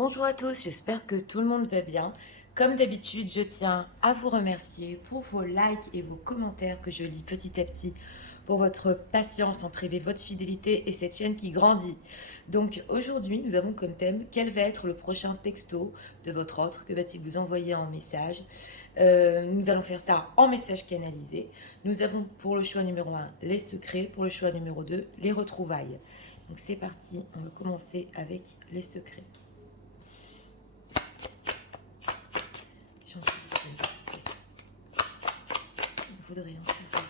Bonjour à tous, j'espère que tout le monde va bien. Comme d'habitude, je tiens à vous remercier pour vos likes et vos commentaires que je lis petit à petit, pour votre patience en privé, votre fidélité et cette chaîne qui grandit. Donc aujourd'hui, nous avons comme thème quel va être le prochain texto de votre autre, que va-t-il vous envoyer en message. Nous allons faire ça en message canalisé. Nous avons pour le choix numéro 1 les secrets, pour le choix numéro 2 les retrouvailles. Donc c'est parti, on va commencer avec les secrets. Il faudrait en savoir.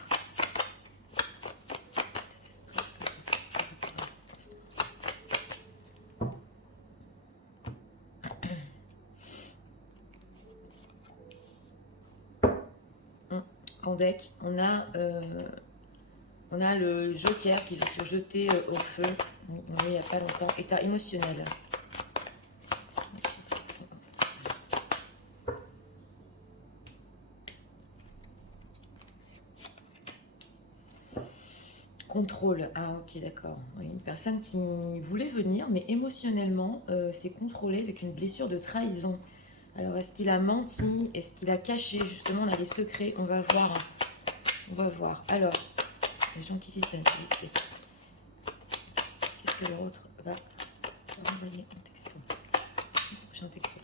En deck, on a le Joker qui veut se jeter au feu. Il n'y a pas longtemps. État émotionnel. Contrôle. Ah ok, d'accord. Oui, une personne qui voulait venir, mais émotionnellement, s'est contrôlée avec une blessure de trahison. Alors, est-ce qu'il a menti? Est-ce qu'il a caché? Justement, on a les secrets. On va voir. On va voir. Alors, les gens qui viennent, qu'est-ce que l'autre va envoyer en texto? Prochain texto.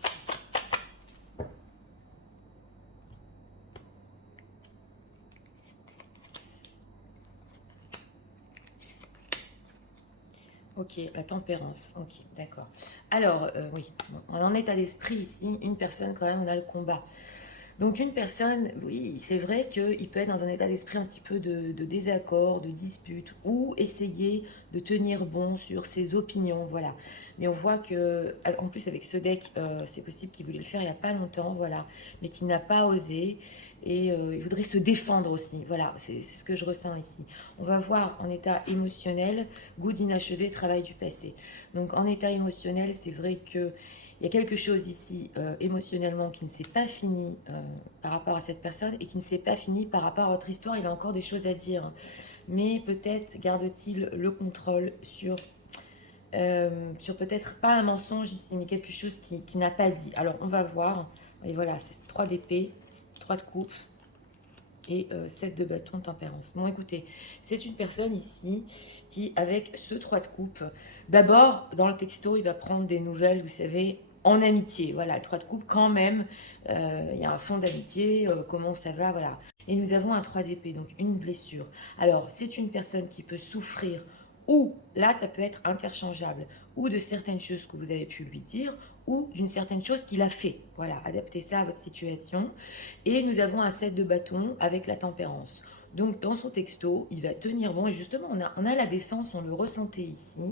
Ok, la tempérance. Ok, d'accord. Alors, oui, on en état d'esprit ici, une personne quand même, on a le combat. Donc une personne, oui, c'est vrai qu'il peut être dans un état d'esprit un petit peu de désaccord, de dispute, ou essayer de tenir bon sur ses opinions, voilà. Mais on voit que, en plus avec ce deck, c'est possible qu'il voulait le faire il n'y a pas longtemps, voilà, mais qu'il n'a pas osé, et il voudrait se défendre aussi, voilà, c'est ce que je ressens ici. On va voir en état émotionnel, goût d'inachevé, travail du passé. Donc en état émotionnel, c'est vrai que il y a quelque chose ici émotionnellement qui ne s'est pas fini par rapport à cette personne et qui ne s'est pas fini par rapport à votre histoire. Il a encore des choses à dire. Mais peut-être garde-t-il le contrôle sur peut-être pas un mensonge ici, mais quelque chose qui n'a pas dit. Alors on va voir. Et voilà, c'est 3 d'épée, 3 de coupe et 7 de bâton, tempérance. Bon, écoutez, c'est une personne ici qui, avec ce 3 de coupe, d'abord, dans le texto, il va prendre des nouvelles, vous savez, en amitié. Voilà, le 3 de coupe, quand même, il y a un fond d'amitié, comment ça va, voilà. Et nous avons un 3 d'épée, donc une blessure. Alors, c'est une personne qui peut souffrir, ou, là, ça peut être interchangeable, ou de certaines choses que vous avez pu lui dire, ou d'une certaine chose qu'il a fait. Voilà, adaptez ça à votre situation. Et nous avons un 7 de bâton avec la tempérance. Donc dans son texto, il va tenir bon. Et justement, on a la défense, on le ressentait ici.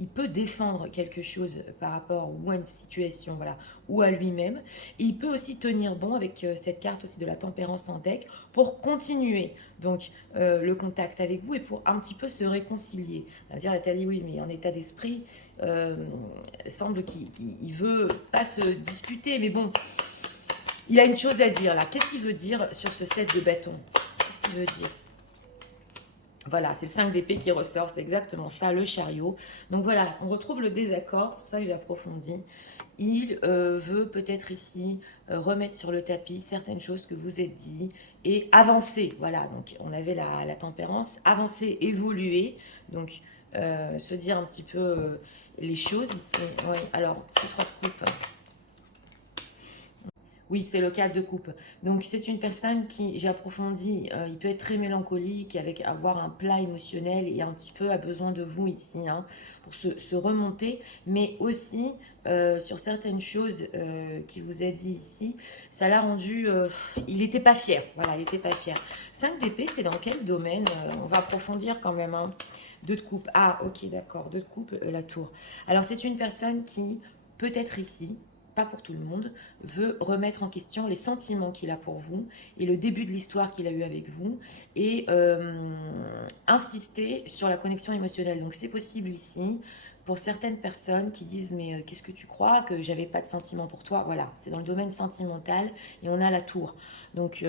Il peut défendre quelque chose par rapport ou à une situation, voilà, ou à lui-même. Et il peut aussi tenir bon avec cette carte aussi de la tempérance en deck pour continuer donc le contact avec vous et pour un petit peu se réconcilier. Ça veut dire Nathalie, oui, mais en état d'esprit, semble qu'il veut pas se disputer, mais bon, il a une chose à dire là. Qu'est-ce qu'il veut dire sur ce 7 de bâton? Qu'est-ce qu'il veut dire? Voilà, c'est le 5 d'épée qui ressort, c'est exactement ça, le chariot. Donc voilà, on retrouve le désaccord, c'est pour ça que j'ai approfondi. Il veut peut-être ici remettre sur le tapis certaines choses que vous êtes dit et avancer. Voilà, donc on avait la tempérance, avancer, évoluer. Donc se dire un petit peu les choses ici. Oui, alors, ce 3 de coupe. Oui, c'est le cadre de coupe. Donc, c'est une personne qui, j'ai approfondi, il peut être très mélancolique, avec avoir un plat émotionnel et un petit peu a besoin de vous ici, hein, pour se remonter, mais aussi sur certaines choses qu'il vous a dit ici, ça l'a rendu, il n'était pas fier. Voilà, il n'était pas fier. 5 d'épée, c'est dans quel domaine? On va approfondir quand même, hein. 2 de coupe. Ah, ok, d'accord. 2 de coupe, la tour. Alors, c'est une personne qui, peut-être ici, pas pour tout le monde, veut remettre en question les sentiments qu'il a pour vous et le début de l'histoire qu'il a eu avec vous et insister sur la connexion émotionnelle. Donc c'est possible ici pour certaines personnes qui disent mais qu'est-ce que tu crois que j'avais pas de sentiments pour toi, voilà, c'est dans le domaine sentimental et on a la tour. Donc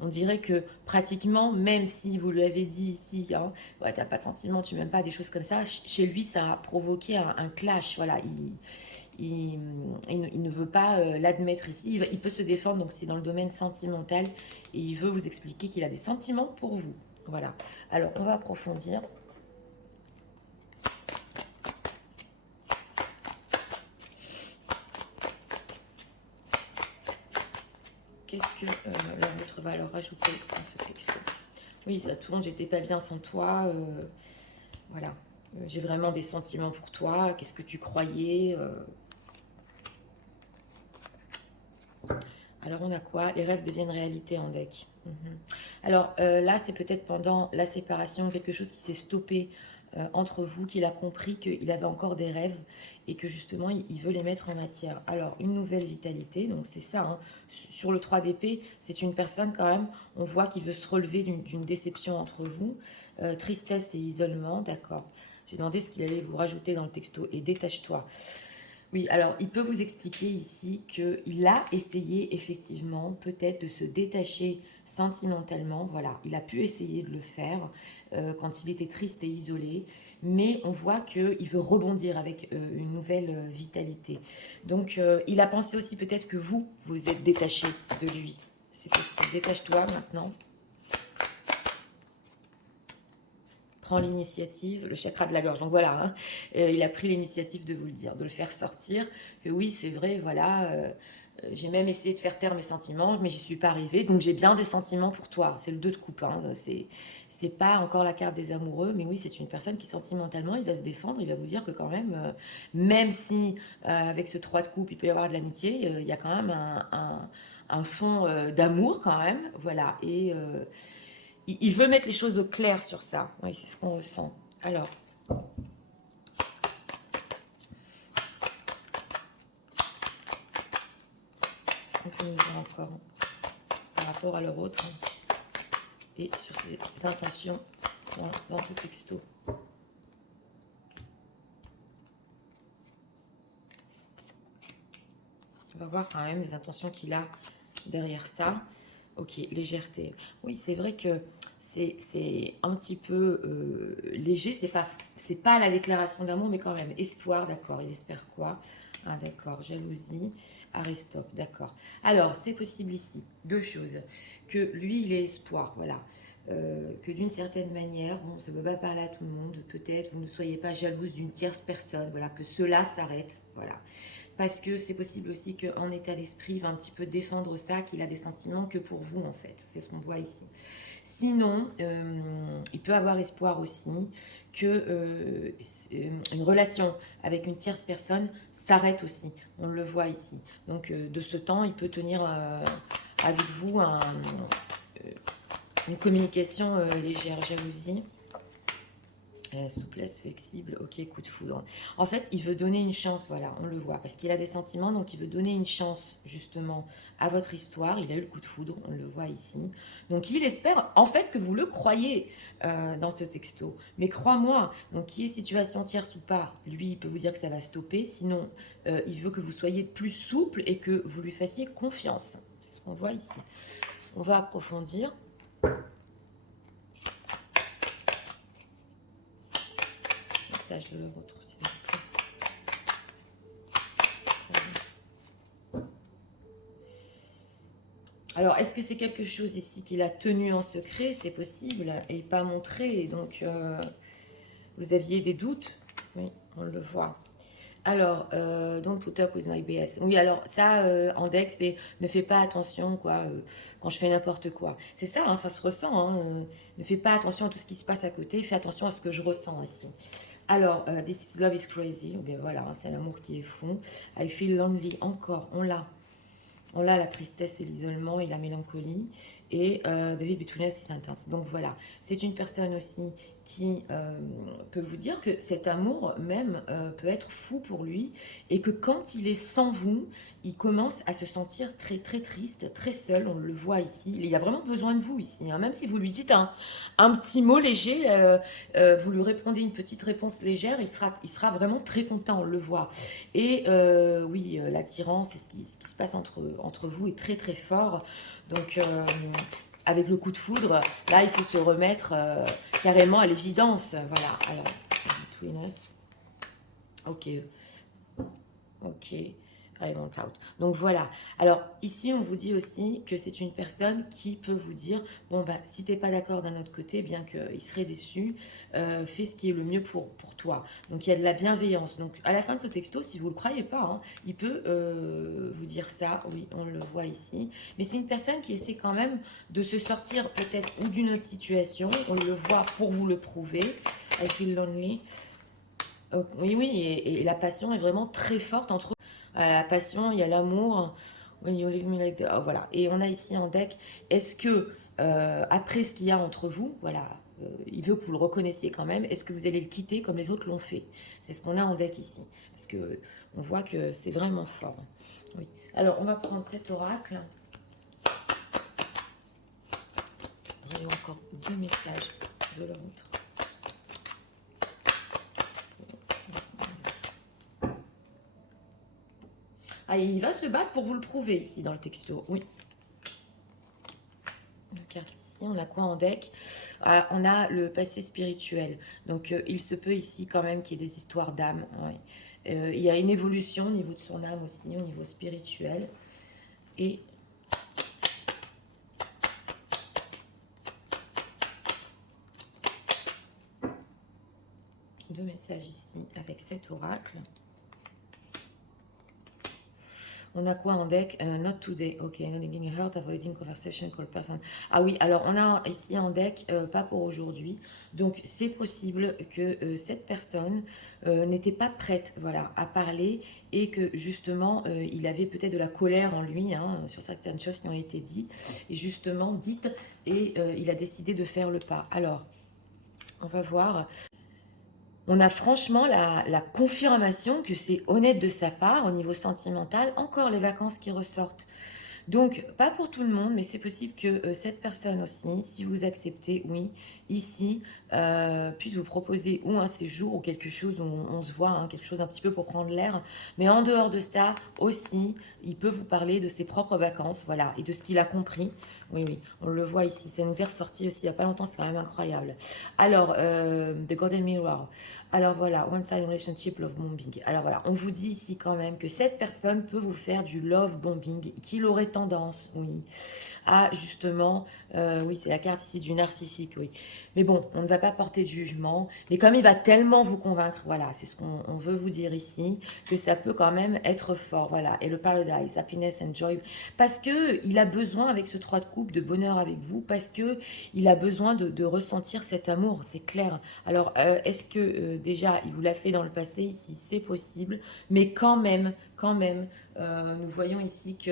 on dirait que pratiquement, même si vous lui avez dit ici, hein, ouais, t'as pas de sentiments, tu m'aimes pas, des choses comme ça, chez lui ça a provoqué un clash, voilà, il ne veut pas l'admettre ici, il peut se défendre, donc c'est dans le domaine sentimental et il veut vous expliquer qu'il a des sentiments pour vous. Voilà, alors on va approfondir. Qu'est-ce que l'autre va alors rajouter dans ce texto? Oui, ça tourne, j'étais pas bien sans toi. Voilà, j'ai vraiment des sentiments pour toi. Qu'est-ce que tu croyais Alors on a quoi? Les rêves deviennent réalité en deck. Alors là, c'est peut-être pendant la séparation, quelque chose qui s'est stoppé entre vous, qu'il a compris qu'il avait encore des rêves et que justement, il veut les mettre en matière. Alors, une nouvelle vitalité, donc c'est ça, hein. Sur le 3 d'épée, c'est une personne quand même, on voit qu'il veut se relever d'une déception entre vous. Tristesse et isolement, d'accord. J'ai demandé ce qu'il allait vous rajouter dans le texto, et détache-toi. Oui, alors il peut vous expliquer ici qu'il a essayé effectivement peut-être de se détacher sentimentalement. Voilà, il a pu essayer de le faire quand il était triste et isolé, mais on voit qu'il veut rebondir avec une nouvelle vitalité. Donc il a pensé aussi peut-être que vous êtes détaché de lui. C'est possible, détache-toi maintenant. Prend l'initiative, le chakra de la gorge. Donc voilà, hein, il a pris l'initiative de vous le dire, de le faire sortir. Que oui, c'est vrai, voilà, j'ai même essayé de faire taire mes sentiments, mais j'y suis pas arrivée. Donc j'ai bien des sentiments pour toi. C'est le 2 de coupe. Hein, c'est pas encore la carte des amoureux, mais oui, c'est une personne qui sentimentalement, il va se défendre, il va vous dire que quand même si avec ce 3 de coupe, il peut y avoir de l'amitié, il y a quand même un fond d'amour quand même. Voilà, et il veut mettre les choses au clair sur ça. Oui, c'est ce qu'on ressent. Alors, ce qu'on peut nous dire encore par rapport à leur autre et sur ses intentions dans ce texto. On va voir quand même les intentions qu'il a derrière ça. Ok, légèreté. Oui, c'est vrai que c'est un petit peu léger. C'est pas la déclaration d'amour, mais quand même. Espoir, d'accord. Il espère quoi? Ah, d'accord. Jalousie. Aristote, d'accord. Alors, c'est possible ici. Deux choses. Que lui, il ait espoir, voilà. Que d'une certaine manière, bon, ça ne peut pas parler à tout le monde, peut-être vous ne soyez pas jalouse d'une tierce personne, voilà, que cela s'arrête, voilà. Parce que c'est possible aussi qu'en état d'esprit, il va un petit peu défendre ça, qu'il a des sentiments que pour vous, en fait. C'est ce qu'on voit ici. Sinon, il peut avoir espoir aussi que une relation avec une tierce personne s'arrête aussi. On le voit ici. Donc, de ce temps, il peut tenir avec vous une communication légère. Jalousie. Souplesse, flexible, ok, coup de foudre. En fait, il veut donner une chance, voilà, on le voit, parce qu'il a des sentiments, donc il veut donner une chance, justement, à votre histoire. Il a eu le coup de foudre, on le voit ici. Donc, il espère, en fait, que vous le croyez dans ce texto. Mais crois-moi, donc, qu'il y ait situation tierce ou pas, lui, il peut vous dire que ça va stopper. Sinon, il veut que vous soyez plus souple et que vous lui fassiez confiance. C'est ce qu'on voit ici. On va approfondir. Message de l'autre, s'il vous plaît. Alors, est-ce que c'est quelque chose ici qu'il a tenu en secret? C'est possible, et pas montré. Donc, vous aviez des doutes? Oui, on le voit. Alors, don't put up with my BS. Oui, alors ça, en deck, c'est ne fais pas attention, quoi, quand je fais n'importe quoi. C'est ça, hein, ça se ressent. Hein, ne fais pas attention à tout ce qui se passe à côté, fais attention à ce que je ressens ici. Alors, this love is crazy. Bien voilà, hein, c'est l'amour qui est fou. I feel lonely. Encore, on l'a. On a la tristesse et l'isolement et la mélancolie. Et the between us is intense. Donc voilà, c'est une personne aussi qui peut vous dire que cet amour même peut être fou pour lui et que quand il est sans vous, il commence à se sentir très très triste, très seul, on le voit ici. Il a vraiment besoin de vous ici, hein. Même si vous lui dites un petit mot léger, vous lui répondez une petite réponse légère, il sera vraiment très content, on le voit. Et oui, l'attirance et ce qui se passe entre vous est très très fort. Donc avec le coup de foudre, là il faut se remettre carrément à l'évidence. Voilà, alors, between us. Ok, ok. I want out. Donc voilà. Alors ici, on vous dit aussi que c'est une personne qui peut vous dire, bon bah si t'es pas d'accord d'un autre côté, bien qu'il serait déçu, fais ce qui est le mieux pour toi. Donc il y a de la bienveillance. Donc à la fin de ce texto, si vous le croyez pas, hein, il peut vous dire ça. Oui, on le voit ici. Mais c'est une personne qui essaie quand même de se sortir peut-être ou d'une autre situation. On le voit pour vous le prouver. I feel lonely. Oui, oui, et la passion est vraiment très forte entre eux. La passion, il y a l'amour. When you leave me like oh, voilà. Et on a ici en deck, est-ce que, après ce qu'il y a entre vous, voilà, il veut que vous le reconnaissiez quand même, est-ce que vous allez le quitter comme les autres l'ont fait? C'est ce qu'on a en deck ici. Parce que on voit que c'est vraiment fort. Oui. Alors, on va prendre cet oracle. Il y a encore 2 messages de l'autre. Ah, il va se battre pour vous le prouver ici dans le texto. Oui. Car ici, on a quoi en deck? On a le passé spirituel. Donc, il se peut ici quand même qu'il y ait des histoires d'âme. Ouais. Il y a une évolution au niveau de son âme aussi, au niveau spirituel. Et deux messages ici avec cet oracle. On a quoi en deck? Not today. Ok, not getting hurt, avoiding conversation, call person. Ah oui, alors on a ici en deck, pas pour aujourd'hui. Donc c'est possible que cette personne n'était pas prête, voilà, à parler et que justement il avait peut-être de la colère en lui hein, sur certaines choses qui ont été dites et justement dites et il a décidé de faire le pas. Alors, on va voir. On a franchement la confirmation que c'est honnête de sa part au niveau sentimental. Encore les vacances qui ressortent. Donc, pas pour tout le monde, mais c'est possible que cette personne aussi, si vous acceptez, oui, ici, puisse vous proposer ou un séjour ou quelque chose où on se voit, hein, quelque chose un petit peu pour prendre l'air. Mais en dehors de ça, aussi, il peut vous parler de ses propres vacances, voilà, et de ce qu'il a compris. Oui, oui, on le voit ici. Ça nous est ressorti aussi il n'y a pas longtemps, c'est quand même incroyable. Alors, The Golden Mirror. Alors voilà, One Side Relationship Love Bombing. Alors voilà, on vous dit ici quand même que cette personne peut vous faire du love bombing, qu'il aurait tendance, oui, à justement, oui, c'est la carte ici du narcissique, oui. Mais bon, on ne va pas porter de jugement. Mais comme il va tellement vous convaincre, voilà, c'est ce qu'on veut vous dire ici, que ça peut quand même être fort, voilà. Et le Paradise, Happiness and Joy, parce que il a besoin avec ce 3 de coupe de bonheur avec vous, parce que il a besoin de ressentir cet amour, c'est clair. Alors, est-ce que déjà, il vous l'a fait dans le passé ici, c'est possible, mais quand même, nous voyons ici que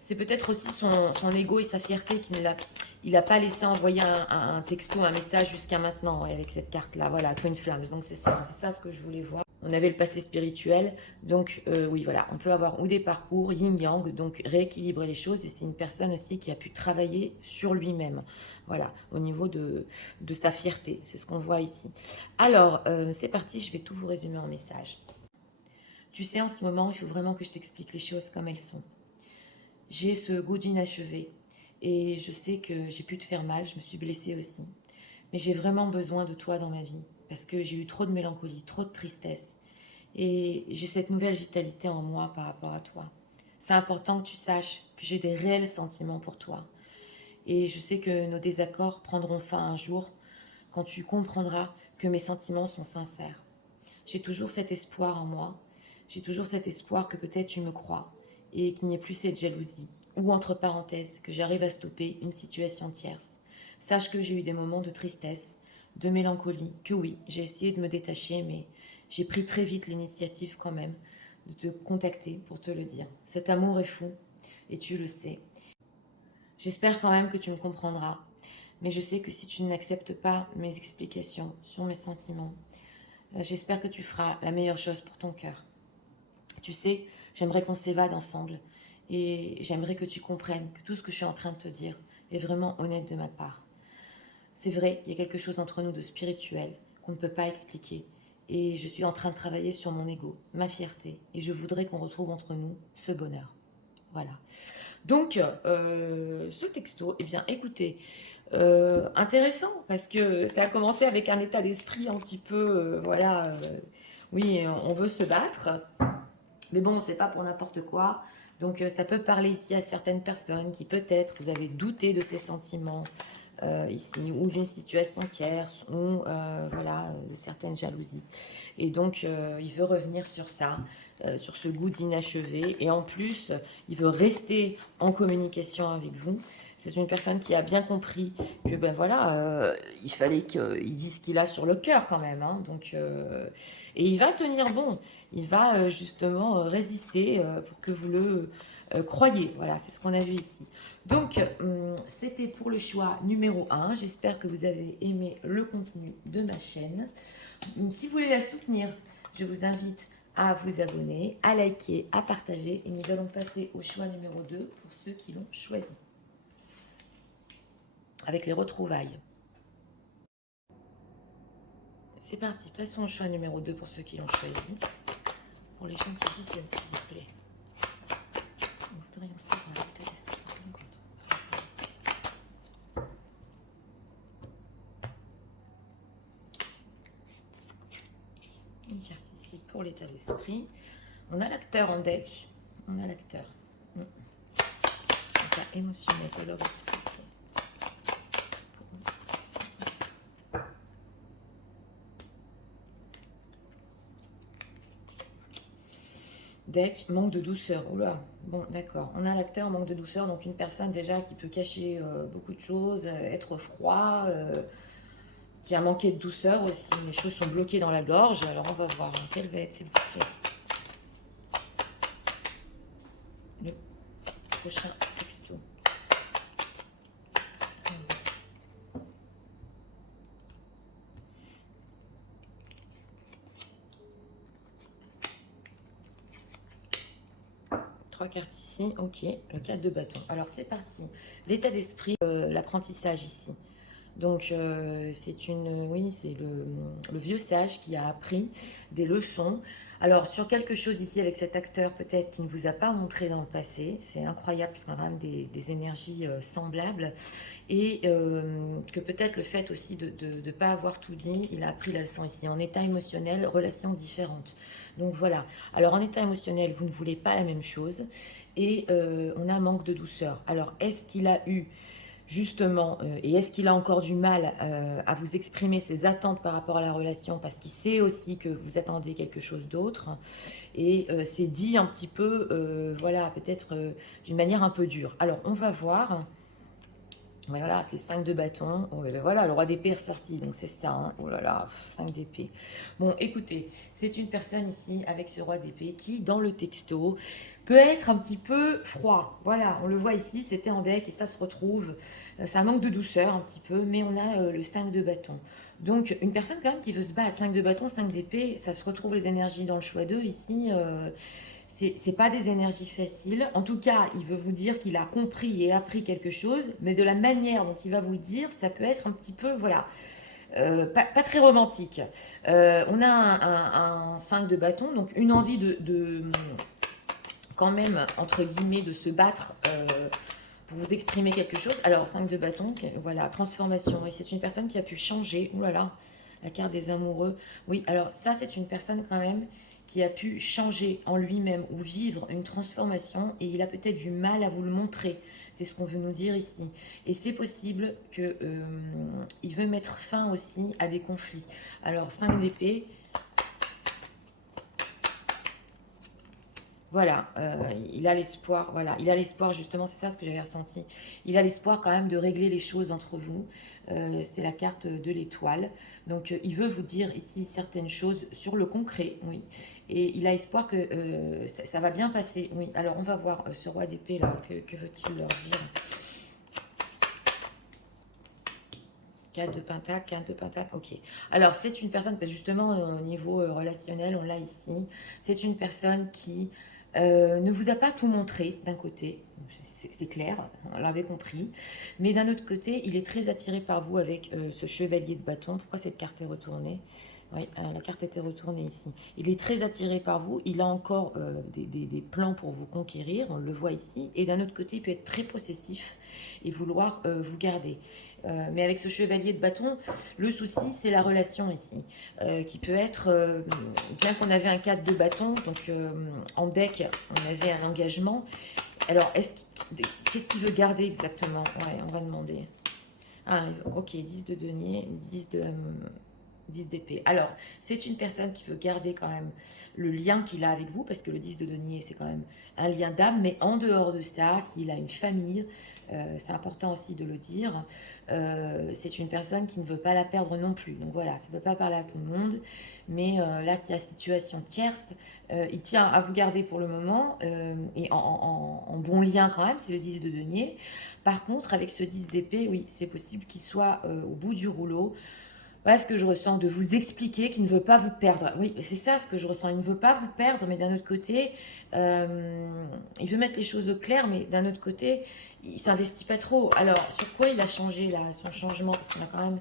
c'est peut-être aussi son ego et sa fierté qui ne l'a il n'a pas laissé envoyer un texto, un message jusqu'à maintenant ouais, avec cette carte-là. Voilà, Twin Flames. Donc c'est ça ce que je voulais voir. On avait le passé spirituel. Donc oui, voilà, on peut avoir ou des parcours yin-yang, donc rééquilibrer les choses. Et c'est une personne aussi qui a pu travailler sur lui-même. Voilà, au niveau de sa fierté. C'est ce qu'on voit ici. Alors, c'est parti, je vais tout vous résumer en message. Tu sais, en ce moment, il faut vraiment que je t'explique les choses comme elles sont. J'ai ce goût d'inachevé et je sais que j'ai pu te faire mal, je me suis blessée aussi. Mais j'ai vraiment besoin de toi dans ma vie parce que j'ai eu trop de mélancolie, trop de tristesse et j'ai cette nouvelle vitalité en moi par rapport à toi. C'est important que tu saches que j'ai des réels sentiments pour toi et je sais que nos désaccords prendront fin un jour quand tu comprendras que mes sentiments sont sincères. J'ai toujours cet espoir en moi. J'ai toujours cet espoir que peut-être tu me crois et qu'il n'y ait plus cette jalousie. Ou entre parenthèses, que j'arrive à stopper une situation tierce. Sache que j'ai eu des moments de tristesse, de mélancolie, que oui, j'ai essayé de me détacher, mais j'ai pris très vite l'initiative quand même de te contacter pour te le dire. Cet amour est fou et tu le sais. J'espère quand même que tu me comprendras. mais je sais que si tu n'acceptes pas mes explications sur mes sentiments, j'espère que tu feras la meilleure chose pour ton cœur. Tu sais, j'aimerais qu'on s'évade ensemble et j'aimerais que tu comprennes que tout ce que je suis en train de te dire est vraiment honnête de ma part. C'est vrai, il y a quelque chose entre nous de spirituel qu'on ne peut pas expliquer. Et je suis en train de travailler sur mon ego, ma fierté. Et je voudrais qu'on retrouve entre nous ce bonheur. Voilà. Donc, ce texto, eh bien, écoutez, intéressant, parce que ça a commencé avec un état d'esprit un petit peu, voilà, oui, on veut se battre, mais bon, c'est pas pour n'importe quoi. Donc, ça peut parler ici à certaines personnes qui peut-être vous avez douté de ces sentiments, ici, ou d'une situation tierce, ou voilà, de certaines jalousies. Et donc, il veut revenir sur ça, sur ce goût d'inachevé. Et en plus, il veut rester en communication avec vous. C'est une personne qui a bien compris que, ben voilà, il fallait qu'il dise ce qu'il a sur le cœur quand même. Hein. Donc, et il va tenir bon. Il va justement résister pour que vous le croyez. Voilà, c'est ce qu'on a vu ici. Donc, c'était pour le choix numéro 1. J'espère que vous avez aimé le contenu de ma chaîne. Si vous voulez la soutenir, je vous invite à vous abonner, à liker, à partager. Et nous allons passer au choix numéro 2 pour ceux qui l'ont choisi. Avec les retrouvailles. C'est parti, passons au choix numéro 2 pour ceux qui l'ont choisi. Pour les gens qui viennent, s'il vous plaît. Nous voudrions savoir l'état d'esprit. Une carte ici pour l'état d'esprit. On a l'acteur en deck. On a l'acteur. L'état émotionnel de l'homme. Deck, manque de douceur. Oula, bon, d'accord. On a l'acteur, manque de douceur, donc une personne déjà qui peut cacher beaucoup de choses, être froid, qui a manqué de douceur aussi. Les choses sont bloquées dans la gorge. Alors on va voir. Quel va être, s'il vous plaît, le prochain texto. 3 cartes ici, ok, le 4 de bâton. Alors c'est parti, l'état d'esprit, l'apprentissage ici. Donc c'est une, oui, c'est le vieux sage qui a appris des leçons. Alors sur quelque chose ici avec cet acteur peut-être qui ne vous a pas montré dans le passé, c'est incroyable parce qu'on a quand même des énergies semblables. Et que peut-être le fait aussi de ne pas avoir tout dit, il a appris la leçon ici. En état émotionnel, relations différentes. Donc voilà. Alors en état émotionnel, vous ne voulez pas la même chose. Et on a un manque de douceur. Alors est-ce qu'il a eu justement, et est-ce qu'il a encore du mal à vous exprimer ses attentes par rapport à la relation parce qu'il sait aussi que vous attendez quelque chose d'autre et c'est dit un petit peu, voilà, peut-être d'une manière un peu dure. Alors on va voir. Voilà, c'est 5 de bâton. Oh, ben voilà, le roi d'épée est ressorti, donc c'est ça. Hein. Oh là là, 5 d'épée. Bon, écoutez, c'est une personne ici avec ce roi d'épée qui, dans le texto, peut être un petit peu froid. Voilà, on le voit ici, c'était en deck et ça se retrouve. Ça manque de douceur un petit peu, mais on a le 5 de bâton. Donc, une personne quand même qui veut se battre à 5 de bâton, 5 d'épée, ça se retrouve les énergies dans le choix 2 ici. C'est pas des énergies faciles. En tout cas, il veut vous dire qu'il a compris et appris quelque chose, mais de la manière dont il va vous le dire, ça peut être un petit peu, voilà, pas très romantique. On a un 5 de bâton, donc une envie quand même, entre guillemets, de se battre pour vous exprimer quelque chose. Alors, 5 de bâton, voilà, transformation. Et c'est une personne qui a pu changer. Ouh là là, la carte des amoureux. Oui, alors ça, c'est une personne quand même qui a pu changer en lui-même ou vivre une transformation et il a peut-être du mal à vous le montrer. C'est ce qu'on veut nous dire ici. Et c'est possible qu'il veut mettre fin aussi à des conflits. Alors, 5 d'épée. Voilà, il a l'espoir, voilà, il a l'espoir justement, c'est ça ce que j'avais ressenti. Il a l'espoir quand même de régler les choses entre vous. C'est la carte de l'étoile. Donc il veut vous dire ici certaines choses sur le concret, oui. Et il a espoir que ça va bien passer, oui. Alors on va voir ce roi d'épée là, que veut-il leur dire? 4 de Pentacle, 4 de Pentacle, ok. Alors, c'est une personne, parce que justement, au niveau relationnel, on l'a ici, c'est une personne qui ne vous a pas tout montré, d'un côté, c'est clair, on l'avait compris, mais d'un autre côté, il est très attiré par vous avec ce chevalier de bâton. Pourquoi cette carte est retournée? Oui, la carte était retournée ici. Il est très attiré par vous, il a encore des plans pour vous conquérir, on le voit ici, et d'un autre côté, il peut être très possessif et vouloir vous garder. Mais avec ce chevalier de bâton, le souci, c'est la relation ici, qui peut être, bien qu'on avait un 4 de bâton, donc en deck, on avait un engagement. Alors, qu'est-ce qu'il veut garder exactement? Ouais, on va demander. Ah, ok, 10 de denier, 10 d'épée. Alors, c'est une personne qui veut garder quand même le lien qu'il a avec vous, parce que le 10 de denier, c'est quand même un lien d'âme, mais en dehors de ça, s'il a une famille, c'est important aussi de le dire, c'est une personne qui ne veut pas la perdre non plus. Donc voilà, ça ne peut pas parler à tout le monde, mais là, c'est la situation tierce. Il tient à vous garder pour le moment, et en bon lien quand même, c'est le 10 de denier. Par contre, avec ce 10 d'épée, oui, c'est possible qu'il soit au bout du rouleau. Voilà ce que je ressens, de vous expliquer qu'il ne veut pas vous perdre. Oui, c'est ça ce que je ressens. Il ne veut pas vous perdre, mais d'un autre côté, il veut mettre les choses au clair, mais d'un autre côté, il s'investit pas trop. Alors, sur quoi il a changé là, son changement? Parce qu'on a quand même...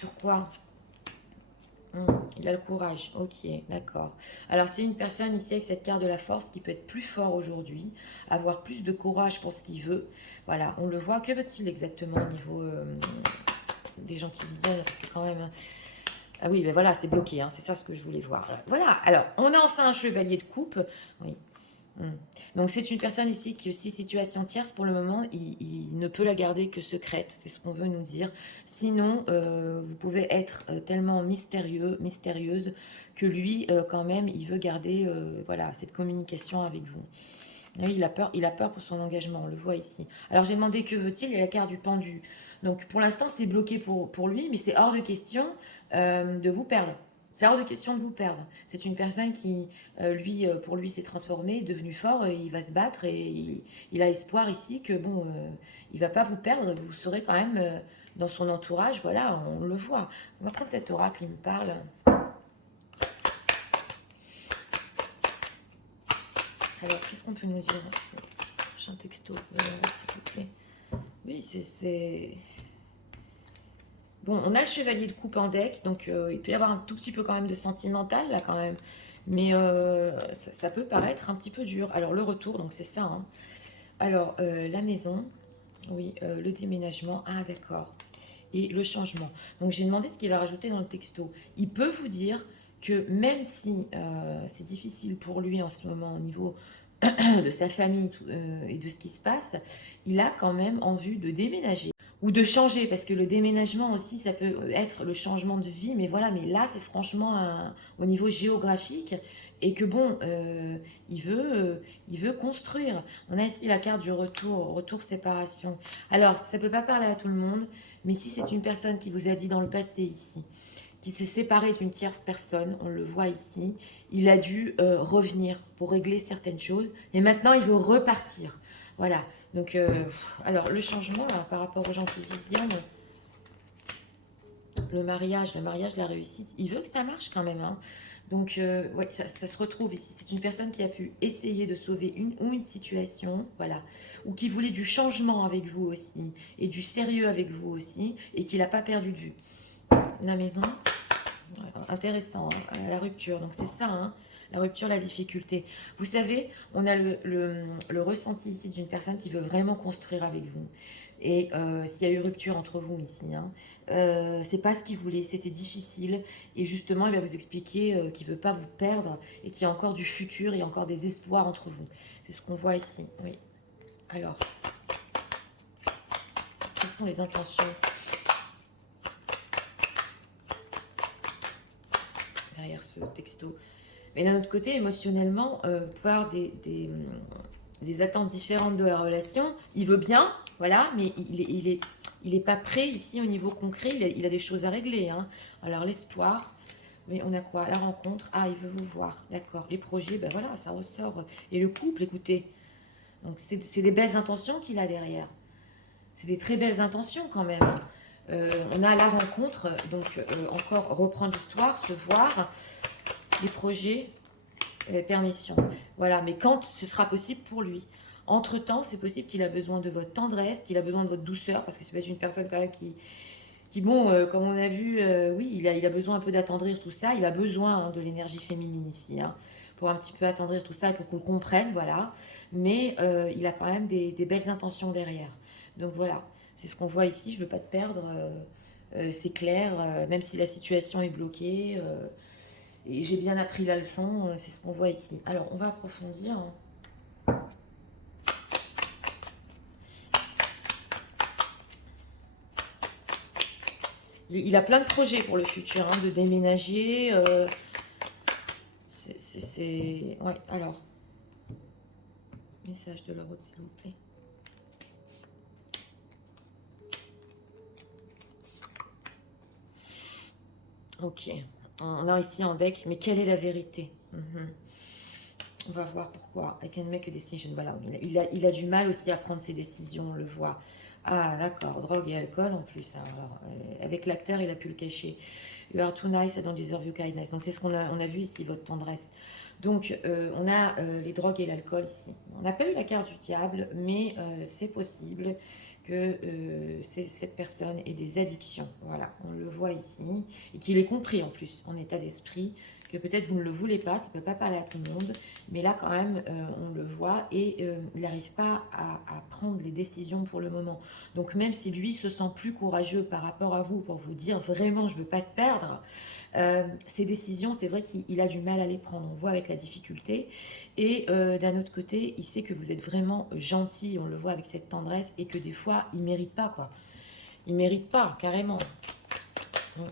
Sur quoi? Il a le courage, ok, d'accord. Alors c'est une personne ici avec cette carte de la force qui peut être plus fort aujourd'hui, avoir plus de courage pour ce qu'il veut. Voilà, on le voit. Que veut-il exactement au niveau des gens qui visionnent? Parce que quand même... Ah oui, ben voilà, c'est bloqué, hein, c'est ça ce que je voulais voir. Voilà, alors, on a enfin un chevalier de coupe. Oui. Donc c'est une personne ici qui est aussi situation tierce pour le moment, il ne peut la garder que secrète, c'est ce qu'on veut nous dire. Sinon, vous pouvez être tellement mystérieuse que lui, quand même, il veut garder voilà, cette communication avec vous. Oui, il a peur pour son engagement, on le voit ici. Alors j'ai demandé que veut-il, et la carte du pendu. Donc pour l'instant c'est bloqué pour lui, mais c'est hors de question de vous perdre. C'est hors de question de vous perdre. C'est une personne qui, pour lui, s'est transformé, est devenu fort, et il va se battre, et il a espoir ici que, bon, il va pas vous perdre, vous serez quand même dans son entourage, voilà, on le voit. On va prendre cet oracle, il me parle. Alors, qu'est-ce qu'on peut nous dire ici? Prochain texto, s'il vous plaît. Oui, c'est... Bon, on a le chevalier de coupe en deck, donc il peut y avoir un tout petit peu quand même de sentimental, là, quand même. Mais ça peut paraître un petit peu dur. Alors, le retour, donc c'est ça, hein. Alors, la maison, oui, le déménagement, ah d'accord. Et le changement. Donc, j'ai demandé ce qu'il va rajouter dans le texto. Il peut vous dire que même si c'est difficile pour lui en ce moment au niveau de sa famille et de ce qui se passe, il a quand même en vue de déménager ou de changer, parce que le déménagement aussi, ça peut être le changement de vie, mais voilà, mais là, c'est franchement au niveau géographique, et que bon, il veut construire. On a ici la carte du retour séparation. Alors, ça peut pas parler à tout le monde, mais si c'est une personne qui vous a dit dans le passé ici, qui s'est séparé d'une tierce personne, on le voit ici, il a dû revenir pour régler certaines choses, et maintenant il veut repartir. Voilà, donc alors le changement là, par rapport aux gens qui visionnent, le mariage, la réussite, il veut que ça marche quand même, hein. Donc ouais, ça se retrouve ici. C'est une personne qui a pu essayer de sauver une situation, voilà, ou qui voulait du changement avec vous aussi, et du sérieux avec vous aussi, et qui l'a pas perdu de vue. La maison, intéressant, hein, la rupture, donc c'est ça, hein, la rupture, la difficulté. Vous savez, on a le ressenti ici d'une personne qui veut vraiment construire avec vous. Et s'il y a eu rupture entre vous ici, hein, c'est pas ce qu'il voulait, c'était difficile. Et justement, il va vous expliquer qu'il veut pas vous perdre, et qu'il y a encore du futur et encore des espoirs entre vous. C'est ce qu'on voit ici, oui. Alors, quelles sont les intentions derrière ce texto? Mais d'un autre côté, émotionnellement, vous pouvez avoir des attentes différentes de la relation. Il veut bien, voilà, mais il est pas prêt ici au niveau concret. Il a des choses à régler, hein. Alors l'espoir, mais on a quoi? La rencontre. Ah, il veut vous voir, d'accord. Les projets, ben voilà, ça ressort. Et le couple, écoutez. Donc c'est des belles intentions qu'il a derrière. C'est des très belles intentions quand même. On a la rencontre, donc encore reprendre l'histoire, se voir, les projets, permission. Voilà, mais quand ce sera possible pour lui. Entre-temps, c'est possible qu'il a besoin de votre tendresse, qu'il a besoin de votre douceur, parce que c'est pas une personne quand même qui bon, comme on a vu, oui, il a besoin un peu d'attendrir tout ça. Il a besoin de l'énergie féminine ici, hein, pour un petit peu attendrir tout ça et pour qu'on le comprenne, voilà. Mais il a quand même des belles intentions derrière. Donc voilà, c'est ce qu'on voit ici. Je veux pas te perdre, c'est clair, même si la situation est bloquée. Et j'ai bien appris la leçon, c'est ce qu'on voit ici. Alors, on va approfondir, hein. Il a plein de projets pour le futur, hein, de déménager. Ouais, alors. Message de la route, s'il vous plaît. Ok. On a ici un deck, mais quelle est la vérité? On va voir pourquoi. I can make a decision. Voilà, il a du mal aussi à prendre ses décisions, on le voit. Ah, d'accord, drogue et alcool en plus. Alors, avec l'acteur, il a pu le cacher. You are too nice, I don't deserve your kindness. Donc, c'est ce on a vu ici, votre tendresse. Donc, on a les drogues et l'alcool ici. On n'a pas eu la carte du diable, mais c'est possible que cette personne ait des addictions. Voilà, on le voit ici. Et qu'il ait compris en plus, en état d'esprit, que peut-être vous ne le voulez pas, ça ne peut pas parler à tout le monde, mais là quand même on le voit et il n'arrive pas à prendre les décisions pour le moment. Donc même si lui se sent plus courageux par rapport à vous pour vous dire vraiment je ne veux pas te perdre, ces décisions c'est vrai qu'il a du mal à les prendre, on voit avec la difficulté. Et d'un autre côté, il sait que vous êtes vraiment gentil, on le voit avec cette tendresse, et que des fois il ne mérite pas quoi. Il ne mérite pas, carrément.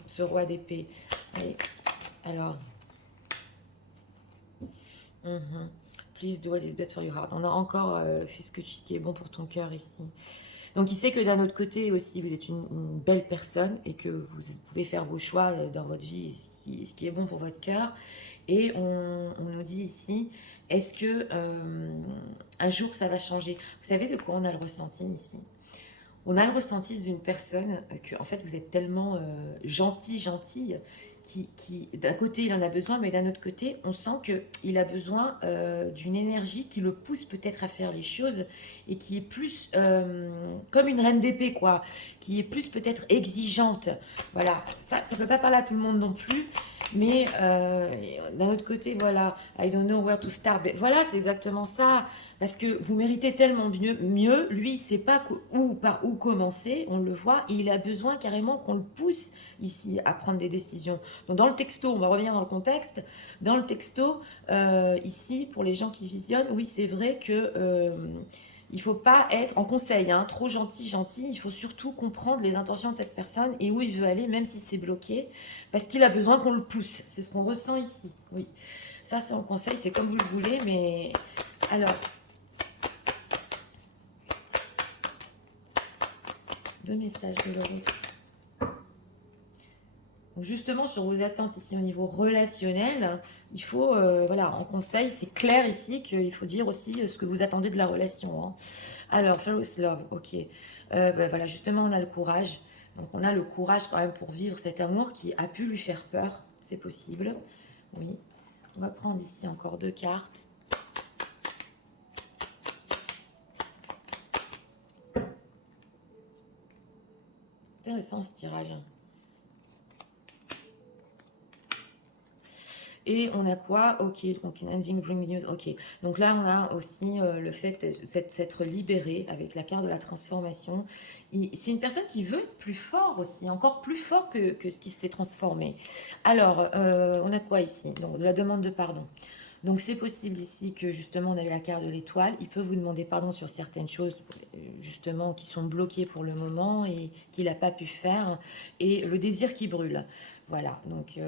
Ce roi d'épée. Alors... Please do what is best for your heart. On a encore fait ce qui est bon pour ton cœur ici. Donc il sait que d'un autre côté aussi, vous êtes une belle personne et que vous pouvez faire vos choix dans votre vie, ce qui est bon pour votre cœur. Et on nous dit ici, est-ce que un jour ça va changer? Vous savez de quoi on a le ressenti ici? On a le ressenti d'une personne que, en fait, vous êtes tellement gentille, d'un côté, il en a besoin, mais d'un autre côté, on sent qu'il a besoin d'une énergie qui le pousse peut-être à faire les choses et qui est plus comme une reine d'épée, quoi, qui est plus peut-être exigeante. Voilà, ça ne peut pas parler à tout le monde non plus, mais d'un autre côté, voilà, I don't know where to start. Mais voilà, c'est exactement ça. Parce que vous méritez tellement mieux. Lui, il ne sait pas par où commencer, on le voit, et il a besoin carrément qu'on le pousse ici à prendre des décisions. Donc dans le texto, on va revenir dans le contexte, dans le texto, ici, pour les gens qui visionnent, oui, c'est vrai que il ne faut pas être en conseil, hein, trop gentil, il faut surtout comprendre les intentions de cette personne et où il veut aller, même si c'est bloqué, parce qu'il a besoin qu'on le pousse. C'est ce qu'on ressent ici, oui. Ça, c'est en conseil, c'est comme vous le voulez, mais... Alors... Deux messages de l'euro. Donc justement, sur vos attentes ici au niveau relationnel, il faut, voilà, en conseil, c'est clair ici qu'il faut dire aussi ce que vous attendez de la relation. Hein. Alors, Ferrous Love, ok. Voilà, justement, on a le courage. Donc, on a le courage quand même pour vivre cet amour qui a pu lui faire peur. C'est possible. Oui. On va prendre ici encore deux cartes. Intéressant ce tirage. Et on a quoi? Ok, donc ending bring news. Ok, donc là on a aussi le fait d'être libéré avec la carte de la transformation. C'est une personne qui veut être plus fort aussi, encore plus fort que ce qui s'est transformé. Alors, on a quoi ici? Donc la demande de pardon. Donc c'est possible ici que justement on a la carte de l'étoile. Il peut vous demander pardon sur certaines choses justement qui sont bloquées pour le moment et qu'il n'a pas pu faire. Et le désir qui brûle. Voilà, donc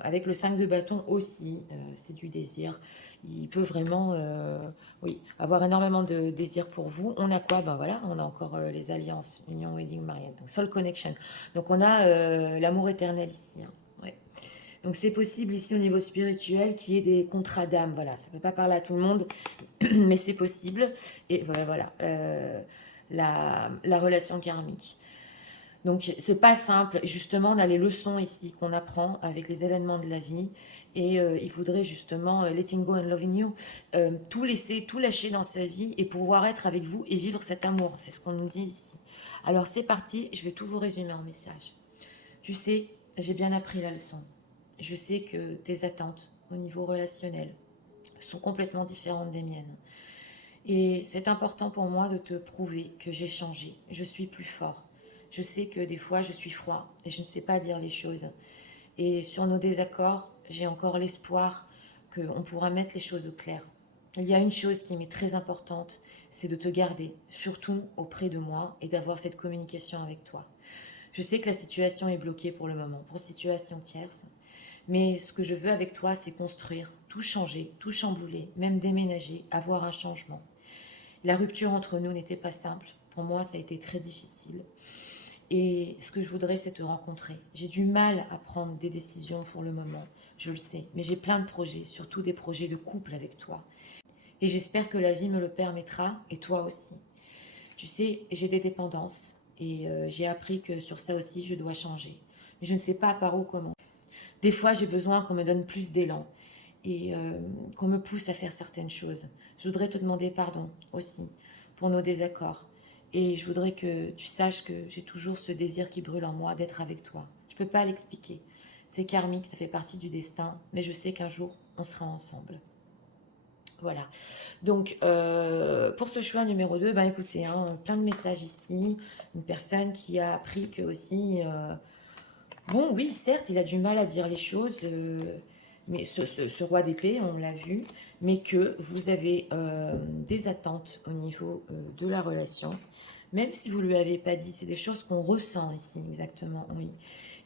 avec le 5 de bâton aussi, c'est du désir. Il peut vraiment oui, avoir énormément de désir pour vous. On a quoi? Ben voilà, on a encore les alliances, union, wedding, mariage. Donc soul connection. Donc on a l'amour éternel ici. Hein. Ouais. Donc c'est possible ici au niveau spirituel qu'il y ait des contrats d'âme. Voilà, ça ne peut pas parler à tout le monde, mais c'est possible. Et voilà, la relation karmique. Donc, c'est pas simple. Justement, on a les leçons ici qu'on apprend avec les événements de la vie. Et il faudrait justement letting go and loving you, tout laisser, tout lâcher dans sa vie et pouvoir être avec vous et vivre cet amour. C'est ce qu'on nous dit ici. Alors, c'est parti. Je vais tout vous résumer en message. Tu sais, j'ai bien appris la leçon. Je sais que tes attentes au niveau relationnel sont complètement différentes des miennes. Et c'est important pour moi de te prouver que j'ai changé. Je suis plus fort. Je sais que des fois je suis froid et je ne sais pas dire les choses. Et sur nos désaccords, j'ai encore l'espoir qu'on pourra mettre les choses au clair. Il y a une chose qui m'est très importante, c'est de te garder, surtout auprès de moi, et d'avoir cette communication avec toi. Je sais que la situation est bloquée pour le moment, pour situation tierce, mais ce que je veux avec toi, c'est construire, tout changer, tout chambouler, même déménager, avoir un changement. La rupture entre nous n'était pas simple. Pour moi, ça a été très difficile. Et ce que je voudrais, c'est te rencontrer. J'ai du mal à prendre des décisions pour le moment, je le sais. Mais j'ai plein de projets, surtout des projets de couple avec toi. Et j'espère que la vie me le permettra, et toi aussi. Tu sais, j'ai des dépendances. Et j'ai appris que sur ça aussi, je dois changer. Mais je ne sais pas par où comment. Des fois, j'ai besoin qu'on me donne plus d'élan et qu'on me pousse à faire certaines choses. Je voudrais te demander pardon aussi pour nos désaccords. Et je voudrais que tu saches que j'ai toujours ce désir qui brûle en moi d'être avec toi. Je ne peux pas l'expliquer. C'est karmique, ça fait partie du destin, mais je sais qu'un jour, on sera ensemble. Voilà. Donc, pour ce choix numéro 2, ben écoutez, hein, plein de messages ici. Une personne qui a appris que aussi... bon, oui, certes, il a du mal à dire les choses, mais ce roi d'épée, on l'a vu, mais que vous avez des attentes au niveau de la relation, même si vous ne lui avez pas dit, c'est des choses qu'on ressent ici, exactement, oui.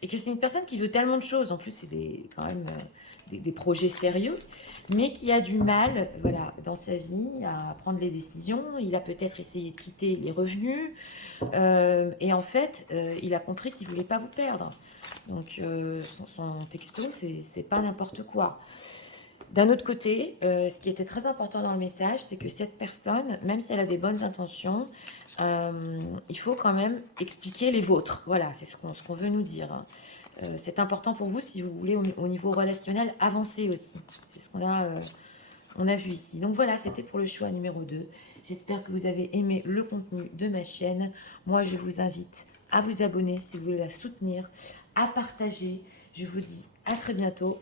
Et que c'est une personne qui veut tellement de choses, en plus c'est quand même des projets sérieux, mais qui a du mal, voilà, dans sa vie à prendre les décisions. Il a peut-être essayé de quitter les revenus, et en fait, il a compris qu'il ne voulait pas vous perdre. Donc, son texto, c'est pas n'importe quoi. D'un autre côté, ce qui était très important dans le message, c'est que cette personne, même si elle a des bonnes intentions, il faut quand même expliquer les vôtres. Voilà, c'est ce qu'on veut nous dire, hein. C'est important pour vous si vous voulez au niveau relationnel avancer aussi. C'est ce on a vu ici. Donc voilà, c'était pour le choix numéro 2. J'espère que vous avez aimé le contenu de ma chaîne. Moi, je vous invite à vous abonner si vous voulez la soutenir, à partager. Je vous dis à très bientôt.